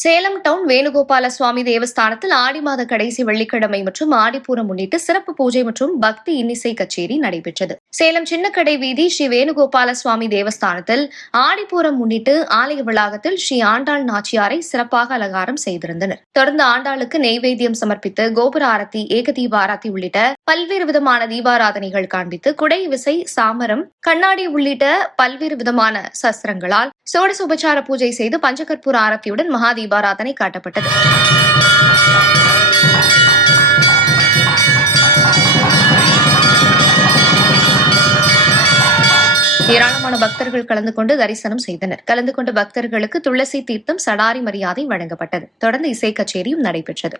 Salem down Venugopala சுவாமி தேவஸ்தானத்தில் ஆடி மாத கடைசி வெள்ளிக்கிழமை மற்றும் ஆடிப்பூரம் முன்னிட்டு சிறப்பு பூஜை மற்றும் பக்தி இன்னிசை கச்சேரி நடைபெற்றது. சேலம் சின்னக்கடை வீதி ஸ்ரீ வேணுகோபால சுவாமி தேவஸ்தானத்தில் ஆடிப்பூரம் முன்னிட்டு ஆலய வளாகத்தில் ஸ்ரீ ஆண்டாள் நாச்சியாரை சிறப்பாக அலங்காரம் செய்திருந்தனர். தொடர்ந்து ஆண்டாளுக்கு நெய்வேத்தியம் சமர்ப்பித்து கோபுர ஆரத்தி, ஏகதீப ஆரத்தி உள்ளிட்ட பல்வேறு விதமான தீபாராதனைகள் காண்பித்து குடை விசை, சாமரம், கண்ணாடி உள்ளிட்ட பல்வேறு விதமான சஸ்திரங்களால் சோடச உபச்சார பூஜை செய்து பஞ்சகற்பூர ஆரத்தியுடன் மகா தீபாராதனை காட்டப்பட்டது. ஏராளமான பக்தர்கள் கலந்து கொண்டு தரிசனம் செய்தனர். கலந்து கொண்ட பக்தர்களுக்கு துளசி தீர்த்தம், சடாரி மரியாதை வழங்கப்பட்டது. தொடர்ந்து இசை கச்சேரியும் நடைபெற்றது.